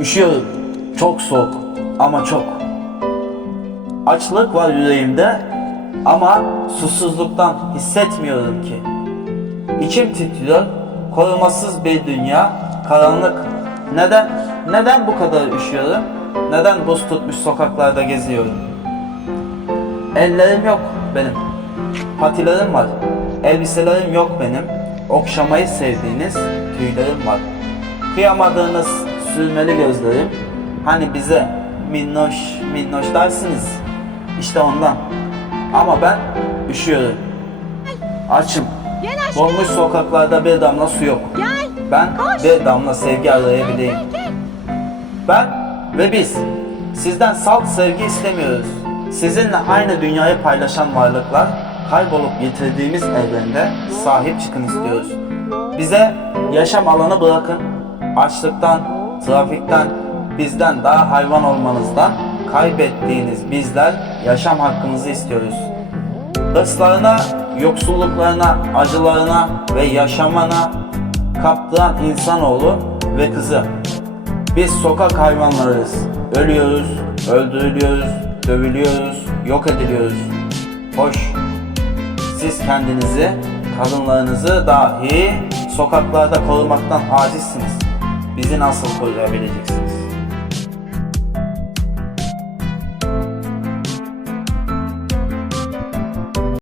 Üşüyorum. Çok soğuk ama çok. Açlık var yüreğimde ama susuzluktan hissetmiyorum ki. İçim titriyor, korumasız bir dünya, karanlık. Neden, neden bu kadar üşüyorum? Neden buz tutmuş sokaklarda geziyorum? Ellerim yok benim. Patilerim var. Elbiselerim yok benim. Okşamayı sevdiğiniz tüylerim var. Kıyamadığınız sürmeli gözlerim. Hani bize minnoş minnoş dersiniz. İşte ondan. Ama ben üşüyorum. Açım. Gel. Dolmuş sokaklarda bir damla su yok. Gel. Ben Koş. bir damla sevgi arayabileyim. Ben ve biz sizden salt sevgi istemiyoruz. Sizinle aynı dünyayı paylaşan varlıklar kaybolup yitirdiğimiz evrende sahip çıkın istiyoruz. Bize yaşam alanı bırakın. Açlıktan, trafikten, bizden daha hayvan olmanızdan kaybettiğiniz bizler yaşam hakkımızı istiyoruz. Hırslarına, yoksulluklarına, acılarına ve yaşamana kaptıran insanoğlu ve kızı. Biz sokak hayvanlarıyız. Ölüyoruz, öldürülüyoruz, dövülüyoruz, yok ediliyoruz. Hoş. Siz kendinizi, kadınlarınızı dahi sokaklarda korumaktan acizsiniz. Bizi nasıl koruyabileceksiniz?